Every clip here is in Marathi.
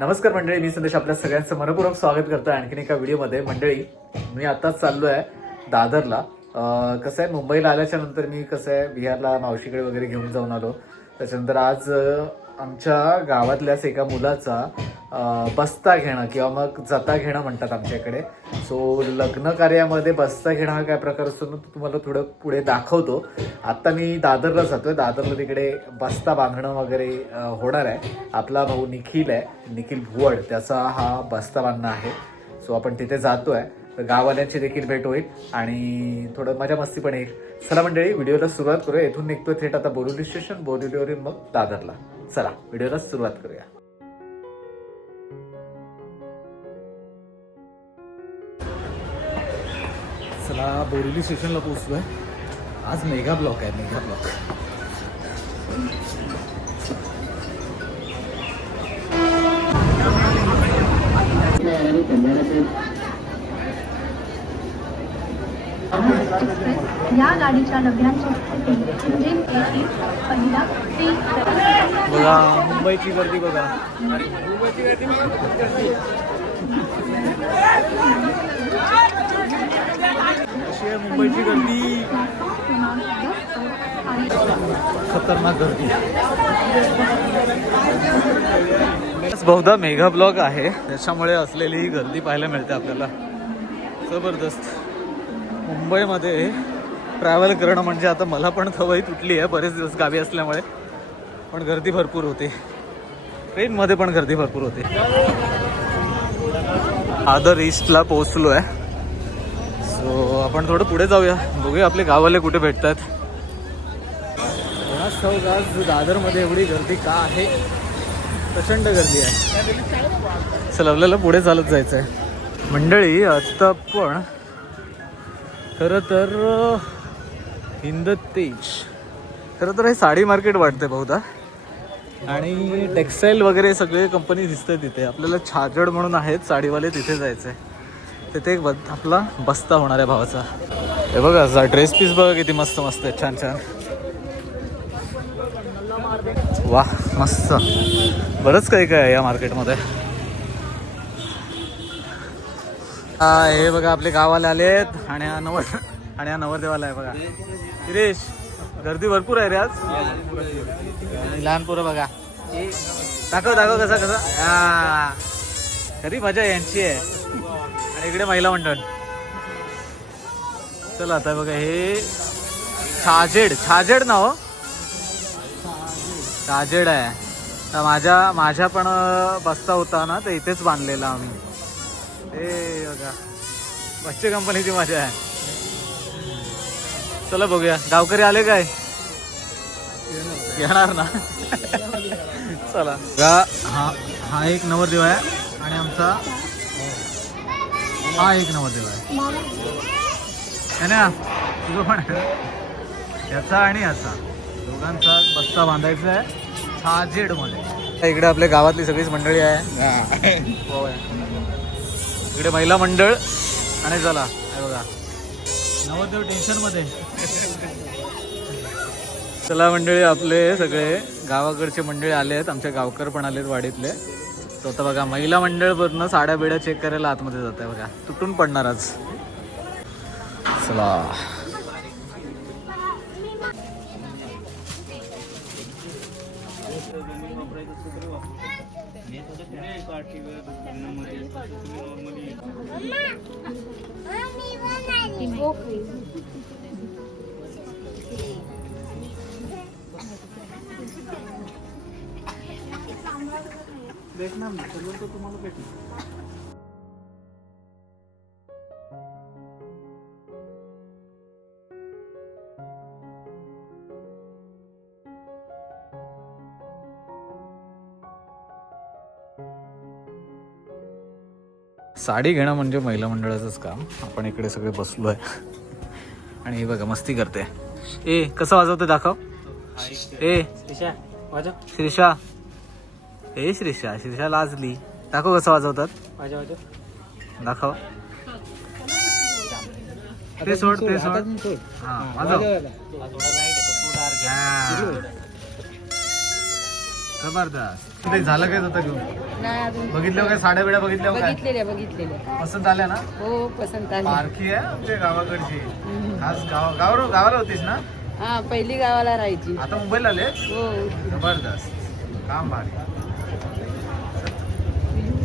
नमस्कार मंडळी मी संदेश आपल्या सगळ्यांचं मनपूर्वक स्वागत करतो आणखीन एका व्हिडिओमध्ये. मंडळी मी आत्ताच चाललो आहे दादरला कसं आहे मुंबईला आल्याच्यानंतर मी कसं आहे बिहारला मावशीकडे वगैरे घेऊन जाऊन आलो. त्याच्यानंतर आज आमच्या गावातल्याच एका मुलाचा बस्ता घेणं किंवा मग जता घेणं म्हणतात आमच्याकडे. सो लग्न कार्यामध्ये बस्ता घेणं हा काय प्रकार असतो ना तुम्हाला थोडं पुढे दाखवतो. आत्ता मी दादरला जातोय. दादरला तिकडे बस्ता बांधणं वगैरे होणार आहे. आपला भाऊ निखिल आहे. निखिल भुवड त्याचा हा बस्ता बांधणं आहे. सो आपण तिथे जातो तर गाववाल्यांची देखील भेट होईल. आणि थोडं मजा मस्ती पण येईल. चला मंडळी व्हिडिओला सुरुवात करूया. इथून निघतो थेट आता बोरिवली स्टेशन. बोरिवलीवरून मग दादरला. चला व्हिडिओला सुरुवात करूया. चला बोरिवली स्टेशनला पोहोचलोय. आज मेगा ब्लॉक आहे मेगा ब्लॉक. या गाडीच्या सी बघा मुंबईची गर्दी बघा. अशी आहे मुंबईची गर्दी. खतरनाक गर्दी. बहुधा मेगा ब्लॉक आहे. त्याच्यामुळे असलेली ही गर्दी पाहायला मिळते आपल्याला. जबरदस्त. मुंबईमध्ये ट्रॅव्हल करणं म्हणजे आता मला पण सवय तुटली आहे. बरेच दिवस गावी असल्यामुळे. पण गर्दी भरपूर होते. ट्रेनमध्ये पण गर्दी भरपूर होते. आदर ईस्टला पोहोचलो आहे सो आपण थोडं पुढे जाऊया. बघूया आपले गाववाले कुठे भेटतात. ठाऊक आज दादरमध्ये एवढी गर्दी का आहे? प्रचंड गर्दी आहे. चल आपल्याला पुढे चालत जायचं आहे मंडळी आता पण खरं तर हिंद तेज खरं तर हे साडी मार्केट वाटते बहुधा. आणि टेक्स्टाईल वगैरे सगळे कंपनी दिसते तिथे. आपल्याला छाजड म्हणून आहेत साडीवाले तिथे जायचं आहे तिथे एक आपला बस्ता होणार आहे भावाचा. हे बघा असा ड्रेस पीस बघा किती मस्त मस्त आहे. छान छान. वा मस्त. बरंच काही काय आहे या मार्केटमध्ये. हा हे बघा आपले गावाला आलेत आणि हा नवर आणि हा नवरदेवाला आहे बघा. गिरीश गर्दी भरपूर आहे रे आज. लहान पोरं बघा. दाखव दाखव कसा कसा. हा. खरी मजा यांची आहे. इकडे महिला मंडळ. चला आता बघा हे छाजेड छाजेड ना हो? छाजेड आहे. तर माझ्या माझ्या पण बस्ता होता ना तर इथेच बांधलेला आम्ही. हे बघा बच्चे कंपनीची मजा आहे. चला बघूया गावकरी आले काय? येणार ना? चला. हा हा एक नवरदेव आहे. आणि आमचा हा एक नवरदेव आहे है ना? तुझं पण. आहे. याचा आणि याचा. दोघांचा बस्ता बांधायचा आहे. छाजेडमध्ये. इकडे आपल्या गावातली सगळीच मंडळी आहे. हो. आहे. इकडे महिला मंडळ आणि चला. हे बघा. नवरदेव टेन्शनमध्ये. चला मंडळी आपले सगळे गावाकडचे मंडळी आले आहेत आमचे गावकर पण आलेत वाडीतले. तो आता बघा महिला मंडळ वरनं साड्या बिड्या चेक करायला आतमध्ये जात आहे बघा. तुटून पडणार आज. चला. भेटणार ना सर्व तर तुम्हाला भेटणार. साडी घेणं म्हणजे महिला मंडळाचंच काम. आपण इकडे सगळे बसलो आहे आणि हे बघा मस्ती करते. ए कसं वाजवते दाखव. ए. श्रीषा ए श्रीषा श्रीषा लाजली. दाखव कसं वाजवतात. दाखव. ते सोड ते सोड. हा वाजव. हा. जबरदस्त. किती झालं काय जातं घेऊन? नाही अजून. बघितलं काय साड्या बिड्या बघितल्या काय? बघितलेल्या बघितलेल्या. पसंत आल्या ना? हो पसंत आली पारखी आहे आमच्या गावाकडची. खास गाव गावावर गावाला होतीस ना? हा पहिली गावाला राहायची. आता मुंबईला आले हो. जबरदस्त. काम भारी.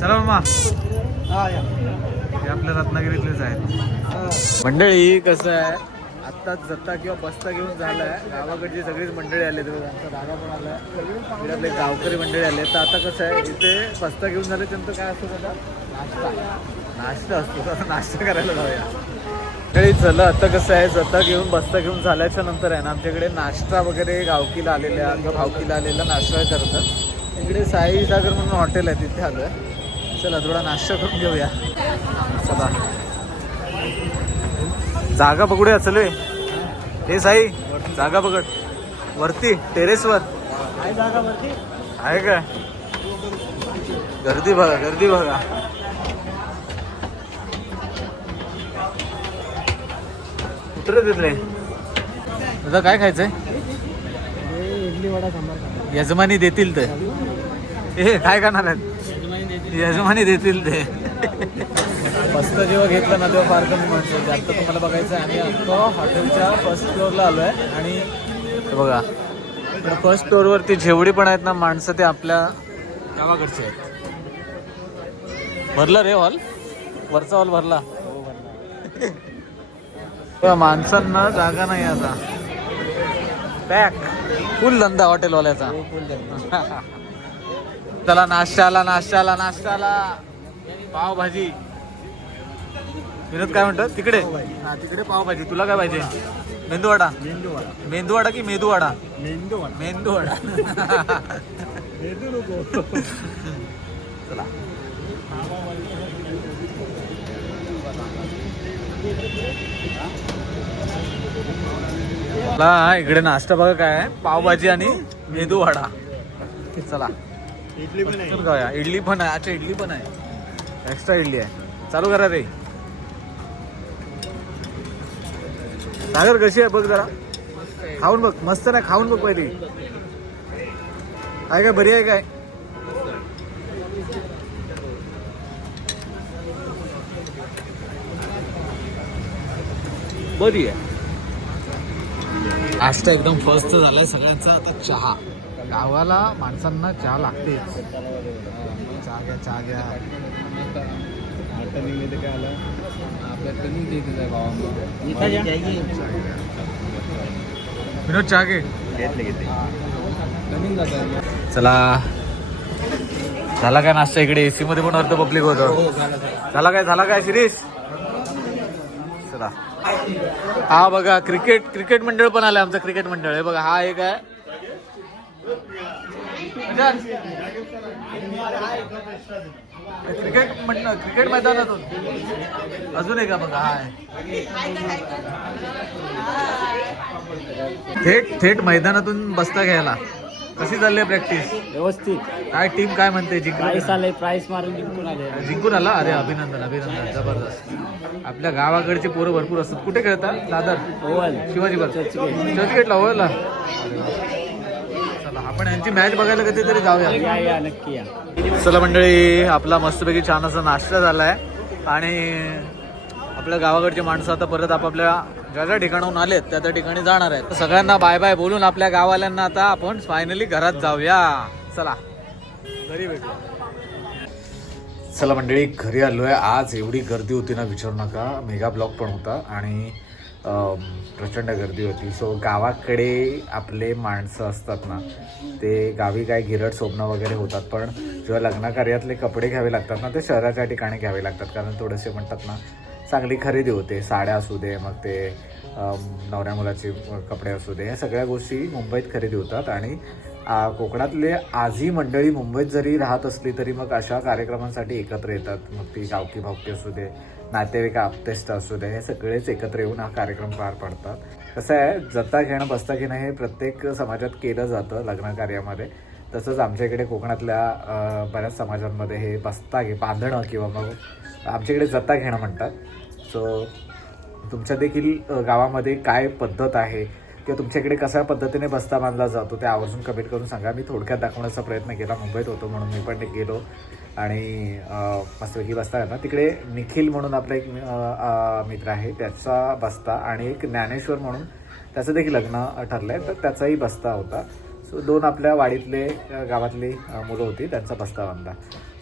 चला मामा. हे आपल्या रत्नागिरीतलेच आहेत. मंडळी कसं आहे? आत्ताच जत्ता किंवा बस्ता घेऊन झालाय. गावाकडची सगळीच मंडळी आले ते आमचा दादा पण आलाय. इकडे आपले गावकरी मंडळी आले तर आता कसं आहे? इथे बस्ता घेऊन झाले त्यानंतर काय असतो दादा? नाश्ता. नाश्ता असतो. तर नाश्ता करायला जाऊया. मंडळी चला आता कसं आहे? जत्ता घेऊन बस्ता घेऊन झाल्याच्यानंतर आहे ना आमच्याकडे नाश्ता वगैरे गावकीला आलेल्या किंवा भावकीला आलेला नाश्ता करतात. इकडे साई सागर म्हणून हॉटेल आहे तिथे आलोय. चला थोडा नाश्ता करून घेऊया. चला. जागा पकडूया चल. हे. साई जागा पकड. वरती टेरेसवर. आहे काय? गर्दी बघा गर्दी बघा. कुठे तिथले? दादा काय खायचंय? इडली वडा सांबार यजमानी देतील ते. हे काय करणार आहेत? यजमानी देतील ते. मस्त जेव्हा घेतलं ना तेव्हा फार कमी होती. आता तुम्हाला बघायचं आहे आम्ही आता हॉटेलच्या फर्स्ट फ्लोअरला आलो आहे आणि हे बघा फर्स्ट फ्लोअरवरती जेवढी पण आहेत ना माणसं ते आपल्या गावाकडचे आहेत. भरला रे हॉल? वरचा हॉल भरला. माणसांना जागा नाही आता. पॅक फुल धंदा हॉटेलवाल्याचा. चला नाश्त्याला नाश्त्याला नाश्त्याला. पावभाजी. विनोद काय म्हणतो तिकडे? हा तिकडे पावभाजी. तुला काय पाहिजे? मेंदूवडा. मेंदूवाडा मेंदूवाडा मेंदूवडा की मेदूवाडा? मेंदू मेंदूवाडा. मेंदूवडा मेंदू नको चला चला इकडे नाश्ता बघा काय पावभाजी आणि मेदूवडा. चला. इडली पण चल खाऊया. इडली पण आहे अच्छा इडली पण आहे. एक्स्ट्रा इडली आहे. चालू करा रे सागर कशी आहे? बघ जरा. खाऊन बघ. मस्त ना खाऊन बघ पहिली. आहे काय बरी आहे काय? बरी आहे. नाश्ता एकदम फर्स्ट झालाय सगळ्यांचा. आता चहा. गावाला माणसांना चहा लागतेच. चहा घ्या चहा घ्या. काय आलं विनोद चहा घे. घेतले घेतले चला. झाला काय नाश्ता इकडे? एसी मध्ये पण अर्ध पब्लिक होतं. झाला काय झाला काय शिरीष? चला. हा बघा क्रिकेट क्रिकेट मंडळ पण आलं आमचं क्रिकेट मंडळ. आहे बघा हा एक आहे. क्रिकेट मंडळ क्रिकेट मैदानातून. अजून एक आहे बघा हा आहे थेट थेट मैदानातून बसता घ्यायला. कशी चालली प्रॅक्टिस व्यवस्थित. काय टीम काय म्हणते प्राईस जिंकून आले? प्राईस मारून जिंकून आले. जिंकून आला? अरे अभिनंदन अभिनंदन. जबरदस्त. आपल्या गावाकडची पोरं भरपूर असतात. कुठे खेळतात? दादर? शिवाजी. चर्चगेटला चला आपण यांची मॅच बघायला कधीतरी जाऊया. नक्की या. चला मंडळी आपला मस्तपैकी छान असा नाश्ता झालाय. आणि आपल्या गावाकडची माणसं आता परत आपापल्या ज्या ज्या ठिकाणाहून आलेत त्या त्या ठिकाणी जाणार आहेत. तर सगळ्यांना बाय बाय बोलून आपल्या गावाल्यांना आता आपण फायनली घरात जाऊया. चला. घरी भेटू चला मंडळी घरी आलो आहे आज एवढी गर्दी होती ना विचारू नका. मेगा ब्लॉक पण होता. आणि प्रचंड गर्दी होती. सो गावाकडे आपले माणसं असतात ना ते गावी काय गिरड सोबणं वगैरे होतात पण जेव्हा लग्नकार्यातले कपडे घ्यावे लागतात ना ते शहराच्या ठिकाणी घ्यावे लागतात. कारण थोडेसे म्हणतात ना चांगली खरेदी होते. साड्या असू दे मग ते नवऱ्या मुलाचे कपडे असू दे या सगळ्या गोष्टी मुंबईत खरेदी होतात. आणि कोकणातले आजही मंडळी मुंबईत जरी राहत असली तरी मग अशा कार्यक्रमांसाठी एकत्र येतात. मग ती गावकी भावकी असू दे नातेवाईक आपतेष्ट असू दे हे सगळेच एकत्र येऊन हा कार्यक्रम पार पाडतात. कसं आहे जत्ता घेणं बसता घेणं हे प्रत्येक समाजात केलं जातं लग्न कार्यामध्ये. तसंच आमच्या इकडे कोकणातल्या बऱ्याच समाजांमध्ये हे बसता घे बांधणं किंवा मग आमच्याकडे जत्ता घेणं म्हणतात. सो तुमच्या देखील गावामध्ये काय पद्धत आहे? किंवा तुमच्याकडे कशा पद्धतीने बस्ता बांधला जातो ते आवर्जून कमेंट करून सांगा. मी थोडक्यात दाखवण्याचा प्रयत्न केला. मुंबईत होतो म्हणून मी पण गेलो. आणि मस्तपैकी बस्ता आहे ना. तिकडे निखिल म्हणून आपला एक मित्र आहे. त्याचा बस्ता आणि एक ज्ञानेश्वर म्हणून त्याचं देखील लग्न ठरलं आहे तर त्याचाही बस्ता होता. सो दोन आपल्या वाडीतले गावातली मुलं होती. त्यांचा बस्ता बांधला.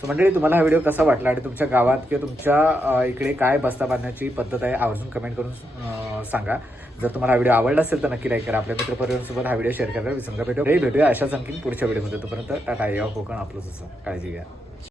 सो मंडळी तुम्हाला हा व्हिडिओ कसा वाटला आणि तुमच्या गावात किंवा तुमच्या इकडे काय बस्ता बांधण्याची पद्धत आहे आवर्जून कमेंट करून सांगा. जर तुम्हाला हा व्हिडिओ आवडला असेल तर नक्की लाईक करा. आपल्या मित्रपरिवारांसोबत हा व्हिडिओ शेअर करा. विसंगा भेटू हे भेटूया. अशाच आणखी पुढच्या व्हिडिओमध्ये तोपर्यंत टाटा या कोकण आपलं काळजी घ्या.